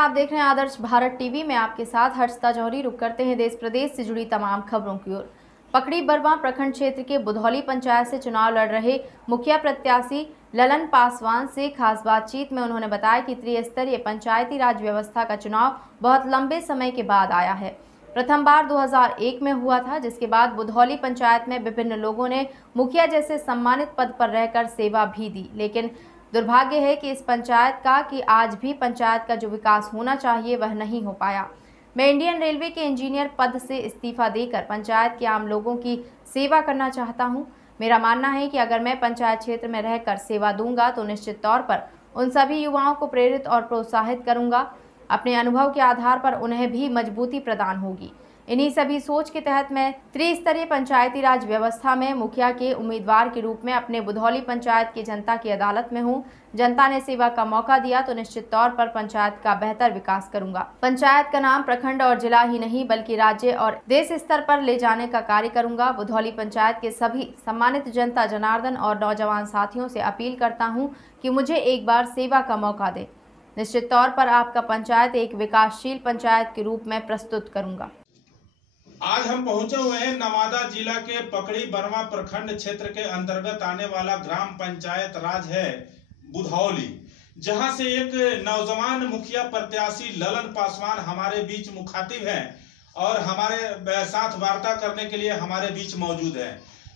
आप देख रहे हैं आदर्श भारत टीवी में आपके साथ हर्षिता जौहरी। रुक करते हैं देश प्रदेश से जुड़ी तमाम खबरों की ओर। पकड़ी बरवा प्रखंड क्षेत्र के बुधौली पंचायत से चुनाव लड़ रहे मुखिया प्रत्याशी ललन पासवान से खास बातचीत में उन्होंने बताया कि त्रिस्तरीय पंचायती राज व्यवस्था का चुनाव बहुत लंबे समय के बाद आया है। प्रथम बार 2001 में हुआ था, जिसके बाद बुधौली पंचायत में विभिन्न लोगों ने मुखिया जैसे सम्मानित पद पर रहकर सेवा भी दी, लेकिन दुर्भाग्य है कि इस पंचायत का कि आज भी पंचायत का जो विकास होना चाहिए वह नहीं हो पाया। मैं इंडियन रेलवे के इंजीनियर पद से इस्तीफा देकर पंचायत के आम लोगों की सेवा करना चाहता हूं। मेरा मानना है कि अगर मैं पंचायत क्षेत्र में रहकर सेवा दूंगा तो निश्चित तौर पर उन सभी युवाओं को प्रेरित और प्रोत्साहित करूंगा। अपने अनुभव के आधार पर उन्हें भी मजबूती प्रदान होगी। इन्हीं सभी सोच के तहत मैं त्रिस्तरीय पंचायती राज व्यवस्था में मुखिया के उम्मीदवार के रूप में अपने बुधौली पंचायत की जनता की अदालत में हूं। जनता ने सेवा का मौका दिया तो निश्चित तौर पर पंचायत का बेहतर विकास करूंगा। पंचायत का नाम प्रखंड और जिला ही नहीं बल्कि राज्य और देश स्तर पर ले जाने का कार्य करूंगा। बुधौली पंचायत के सभी सम्मानित जनता जनार्दन और नौजवान साथियों से अपील करता हूं कि मुझे एक बार सेवा का मौका दें। निश्चित तौर पर आपका पंचायत एक विकासशील पंचायत के रूप में प्रस्तुत करूंगा। आज हम पहुंचे हुए हैं नवादा जिला के पकड़ी बरवा प्रखंड क्षेत्र के अंतर्गत आने वाला ग्राम पंचायत राज है बुधौली, जहां से एक नौजवान मुखिया प्रत्याशी ललन पासवान हमारे बीच मुखातिब हैं और हमारे साथ वार्ता करने के लिए हमारे बीच मौजूद है।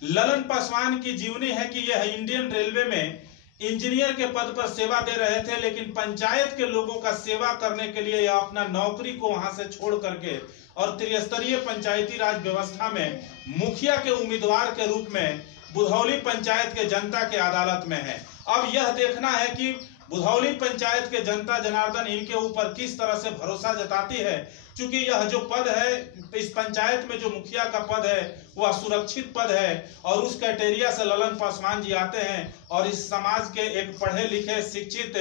ललन पासवान की जीवनी है कि यह इंडियन रेलवे में इंजीनियर के पद पर सेवा दे रहे थे, लेकिन पंचायत के लोगों का सेवा करने के लिए यह अपना नौकरी को वहां से छोड़ करके और त्रिस्तरीय पंचायती राज व्यवस्था में मुखिया के उम्मीदवार के रूप में बुधौली पंचायत के जनता के अदालत में है। अब यह देखना है कि बुधौली पंचायत के जनता जनार्दन इनके ऊपर किस तरह से भरोसा जताती है, क्योंकि यह जो पद है इस पंचायत में जो मुखिया का पद है वह सुरक्षित पद है और उस क्राइटेरिया से ललन पासवान जी आते हैं और इस समाज के एक पढ़े लिखे शिक्षित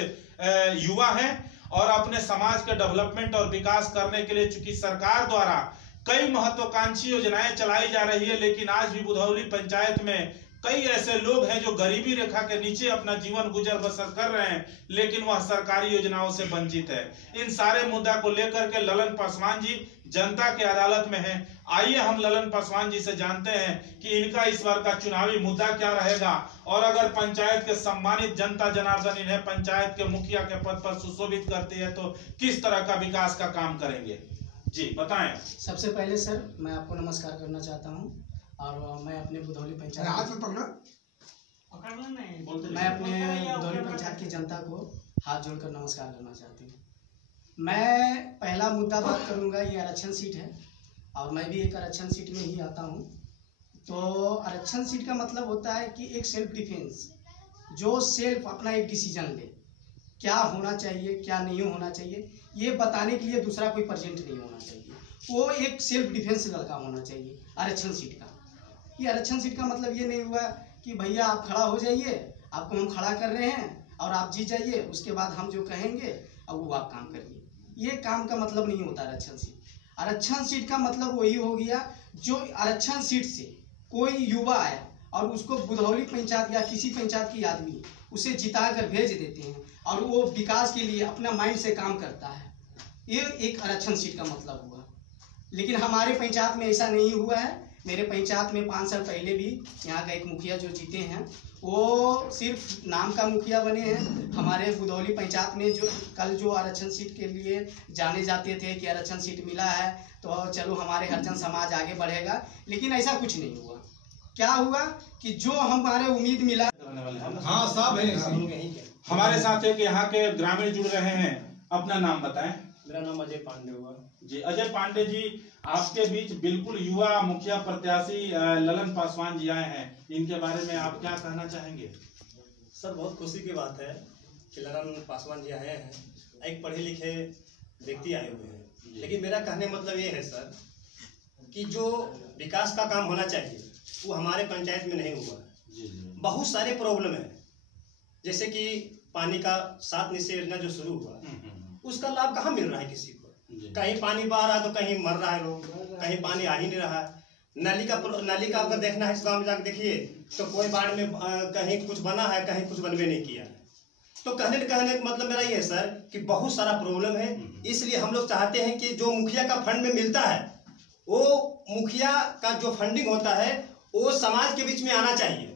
युवा हैं और अपने समाज के डेवलपमेंट और विकास करने के लिए चूंकि सरकार द्वारा कई महत्वाकांक्षी योजनाएं चलाई जा रही है, लेकिन आज भी बुधौली पंचायत में कई ऐसे लोग हैं जो गरीबी रेखा के नीचे अपना जीवन गुजर बसर कर रहे हैं, लेकिन वह सरकारी योजनाओं से वंचित है। इन सारे मुद्दा को लेकर के ललन पासवान जी जनता के अदालत में हैं। आइए हम ललन पासवान जी से जानते हैं कि इनका इस बार का चुनावी मुद्दा क्या रहेगा और अगर पंचायत के सम्मानित जनता जनार्दन इन्हें पंचायत के मुखिया के पद पर सुशोभित करती है तो किस तरह का विकास का काम करेंगे। जी बताएं। सबसे पहले सर मैं आपको नमस्कार करना चाहता हूं और मैं अपने बुधौली पंचायत की जनता को हाथ जोड़कर नमस्कार करना चाहती हूँ। मैं पहला मुद्दा बात करूँगा, ये आरक्षण सीट है और मैं भी एक आरक्षण सीट में ही आता हूँ। तो आरक्षण सीट का मतलब होता है कि एक सेल्फ डिफेंस, जो सेल्फ अपना एक डिसीजन ले, क्या होना चाहिए क्या नहीं होना चाहिए ये बताने के लिए दूसरा कोई प्रेजेंट नहीं होना चाहिए। वो एक सेल्फ डिफेंस लड़का होना चाहिए आरक्षण सीट का। ये आरक्षण सीट का मतलब ये नहीं हुआ कि भैया आप खड़ा हो जाइए, आपको हम खड़ा कर रहे हैं और आप जीत जाइए, उसके बाद हम जो कहेंगे अब वो आप काम करिए। ये काम का मतलब नहीं होता आरक्षण सीट। आरक्षण सीट का मतलब वही हो गया जो आरक्षण सीट से कोई युवा आया और उसको बुधौली पंचायत या किसी पंचायत की आदमी उसे जिता कर भेज देते हैं और वो विकास के लिए अपना माइंड से काम करता है। ये एक आरक्षण सीट का मतलब हुआ, लेकिन हमारे पंचायत में ऐसा नहीं हुआ है। मेरे पंचायत में 5 साल पहले भी यहाँ का एक मुखिया जो जीते हैं वो सिर्फ नाम का मुखिया बने हैं। हमारे बुधौली पंचायत में जो कल जो आरक्षण सीट के लिए जाने जाते थे कि आरक्षण सीट मिला है तो चलो हमारे हरिजन समाज आगे बढ़ेगा, लेकिन ऐसा कुछ नहीं हुआ। क्या हुआ कि जो हमारे उम्मीद मिला। हाँ साहब है हमारे साथ एक यहाँ के ग्रामीण जुड़ रहे हैं, अपना नाम बताएं। मेरा नाम अजय पांडे हुआ जी। अजय पांडे जी, आपके बीच बिल्कुल युवा मुखिया प्रत्याशी ललन पासवान जी आए हैं, इनके बारे में आप क्या कहना चाहेंगे। सर बहुत खुशी की बात है कि ललन पासवान जी आए हैं, एक पढ़े लिखे व्यक्ति आए हुए हैं, लेकिन मेरा कहने मतलब ये है सर कि जो विकास का काम होना चाहिए वो हमारे पंचायत में नहीं हुआ। बहुत सारे प्रॉब्लम है, जैसे कि पानी का 7 निश्चय योजना जो शुरू हुआ उसका लाभ कहाँ मिल रहा है किसी को। कहीं पानी बह रहा है तो कहीं मर रहा है लोग, कहीं पानी आ ही नहीं रहा है। नाली का अगर देखना है इस गाँव में जाकर देखिए तो कोई बाढ़ में कहीं कुछ बना है कहीं कुछ बनवे नहीं किया है। तो कहने का मतलब मेरा ये है सर कि बहुत सारा प्रॉब्लम है, इसलिए हम लोग चाहते हैं कि जो मुखिया का फंड में मिलता है वो मुखिया का जो फंडिंग होता है वो समाज के बीच में आना चाहिए।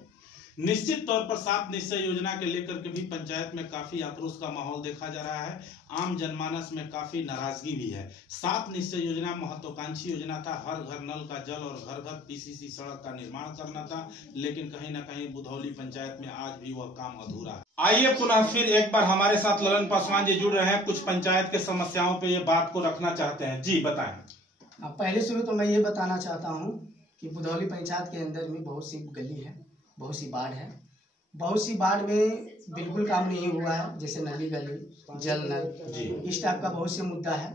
निश्चित तौर पर 7 निश्चय योजना के लेकर के भी पंचायत में काफी आक्रोश का माहौल देखा जा रहा है। आम जनमानस में काफी नाराजगी भी है। 7 निश्चय योजना महत्वाकांक्षी योजना था, हर घर नल का जल और घर घर पीसीसी सड़क का निर्माण करना था, लेकिन कहीं ना कहीं बुधौली पंचायत में आज भी वह काम अधूरा है। आइए पुनः फिर एक बार हमारे साथ ललन पासवान जी जुड़ रहे हैं, कुछ पंचायत के समस्याओं पे ये बात को रखना चाहते हैं। जी बताएं। पहले शुरू तो मैं ये बताना चाहता हूँ कि बुधौली पंचायत के अंदर में बहुत सी गली है, बहुत सी वार्ड है, बहुत सी वार्ड में बिल्कुल काम नहीं हुआ है, जैसे नली गली, जल नल, इस टाइप का बहुत से मुद्दा है।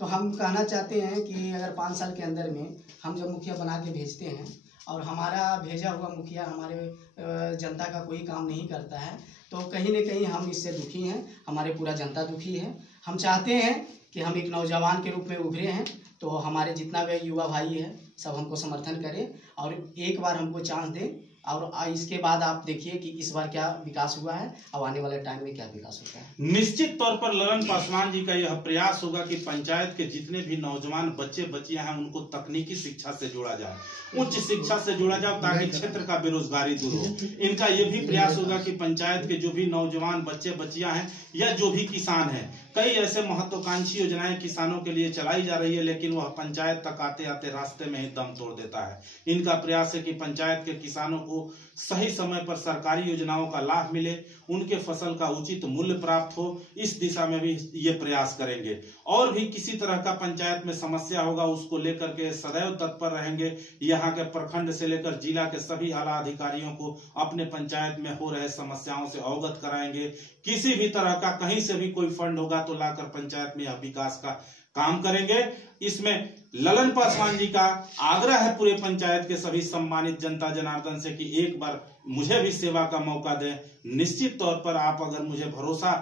तो हम कहना चाहते हैं कि अगर 5 साल के अंदर में हम जब मुखिया बना के भेजते हैं और हमारा भेजा हुआ मुखिया हमारे जनता का कोई काम नहीं करता है, तो कहीं न कहीं हम इससे दुखी हैं, हमारे पूरा जनता दुखी है। हम चाहते हैं कि हम एक नौजवान के रूप में उभरे हैं, तो हमारे जितना भी युवा भाई है सब हमको समर्थन करें और एक बार हमको चांस दें, और इसके बाद आप देखिए कि इस बार क्या विकास हुआ है और आने वाले टाइम में क्या विकास होता है। निश्चित तौर पर ललन पासवान जी का यह प्रयास होगा कि पंचायत के जितने भी नौजवान बच्चे बच्चियां हैं उनको तकनीकी शिक्षा से जोड़ा जाए, उच्च शिक्षा से जोड़ा जाए, ताकि क्षेत्र का बेरोजगारी दूर हो। इनका यह भी प्रयास होगा कि पंचायत के जो भी नौजवान बच्चे बच्चियां हैं या जो भी किसान हैं, कई ऐसे महत्वाकांक्षी योजनाएं किसानों के लिए चलाई जा रही है, लेकिन वह पंचायत तक आते आते रास्ते में ही दम तोड़ देता है। इनका प्रयास है कि पंचायत के किसानों को सही समय पर सरकारी योजनाओं का लाभ मिले, उनके फसल का उचित मूल्य प्राप्त हो। इस दिशा में भी ये प्रयास करेंगे। और भी किसी तरह का पंचायत में समस्या होगा उसको लेकर के सदैव तत्पर रहेंगे। यहाँ के प्रखंड से लेकर जिला के सभी आला अधिकारियों को अपने पंचायत में हो रहे समस्याओं से अवगत कराएंगे। किसी भी तरह का कहीं से भी कोई फंड होगा तो लाकर पंचायत में यह विकास का काम करेंगे। इसमें ललन पासवान जी का आग्रह है पूरे पंचायत के सभी सम्मानित जनता जनार्दन से कि एक बार मुझे भी सेवा का मौका दें। निश्चित तौर पर आप अगर मुझे भरोसा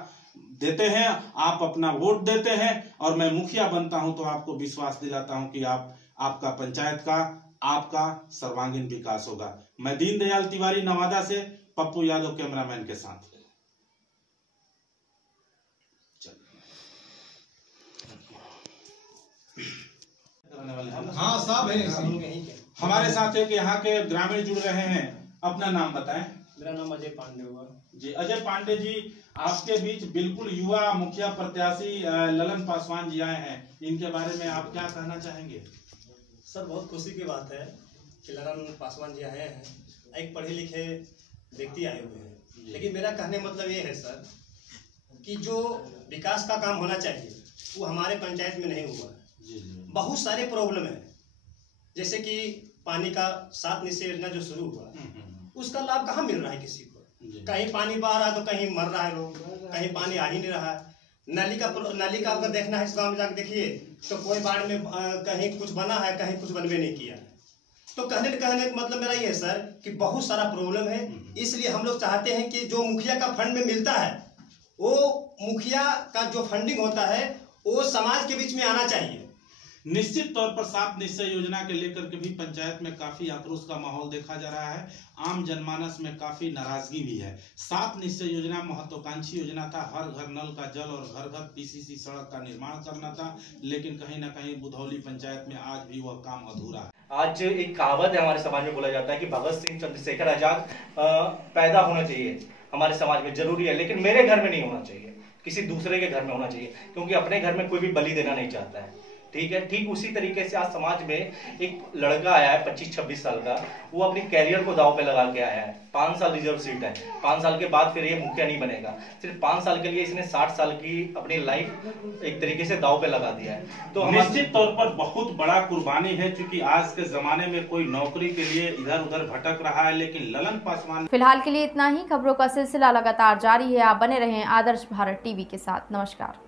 देते हैं, आप अपना वोट देते हैं और मैं मुखिया बनता हूं, तो आपको विश्वास दिलाता हूं कि आपका पंचायत का आपका सर्वांगीण विकास होगा। मैं दीनदयाल तिवारी नवादा से, पप्पू यादव कैमरामैन के साथ। हाँ साहब है, हमारे साथ एक यहाँ के ग्रामीण जुड़ रहे हैं। अपना नाम बताएं। मेरा नाम अजय पांडे हुआ जी। अजय पांडे जी, आपके बीच बिल्कुल युवा मुखिया प्रत्याशी ललन पासवान जी आए हैं, इनके बारे में आप क्या कहना चाहेंगे? सर बहुत खुशी की बात है कि ललन पासवान जी आए हैं, एक पढ़े लिखे व्यक्ति आए हुए हैं। लेकिन मेरा कहने मतलब ये है सर कि जो विकास का काम होना चाहिए वो हमारे पंचायत में नहीं हुआ। बहुत सारे प्रॉब्लम है, जैसे कि पानी का 7 निश्चय योजना जो शुरू हुआ उसका लाभ कहाँ मिल रहा है किसी को। कहीं पानी बह रहा है तो कहीं मर रहा है लोग, कहीं पानी आ ही नहीं रहा है। नली का अगर देखना है इस गाँव में जाकर देखिए तो कोई बाढ़ में कहीं कुछ बना है, कहीं कुछ बनवे नहीं किया है। तो कहने का मतलब मेरा ये है सर कि बहुत सारा प्रॉब्लम है, इसलिए हम लोग चाहते हैं कि जो मुखिया का फंड में मिलता है वो मुखिया का जो फंडिंग होता है वो समाज के बीच में आना चाहिए। निश्चित तौर पर 7 निश्चय योजना के लेकर के भी पंचायत में काफी आक्रोश का माहौल देखा जा रहा है। आम जनमानस में काफी नाराजगी भी है। 7 निश्चय योजना महत्वाकांक्षी योजना था, हर घर नल का जल और घर घर पीसीसी सड़क का निर्माण करना था, लेकिन कहीं ना कहीं बुधौली पंचायत में आज भी वह काम अधूरा है। आज एक कहावत है हमारे समाज में, बोला जाता है कि भगत सिंह चंद्रशेखर आजाद पैदा होना चाहिए हमारे समाज में, जरूरी है, लेकिन मेरे घर में नहीं होना चाहिए, किसी दूसरे के घर में होना चाहिए, क्योंकि अपने घर में कोई भी बलि देना नहीं चाहता है। ठीक है, ठीक उसी तरीके से आज समाज में एक लड़का आया है 25-26 साल का, वो अपनी कैरियर को दांव पे लगा के आया है। 5 साल रिजर्व सीट है, 5 साल के बाद फिर ये मुखिया नहीं बनेगा। सिर्फ 5 साल के लिए इसने 60 साल की अपनी लाइफ एक तरीके से दांव पे लगा दिया है। तो निश्चित तौर पर बहुत बड़ा कुर्बानी है, क्योंकि आज के जमाने में कोई नौकरी के लिए इधर उधर भटक रहा है, लेकिन ललन पासवान। फिलहाल के लिए इतना ही। खबरों का सिलसिला लगातार जारी है, आप बने रहें आदर्श भारत टीवी के साथ। नमस्कार।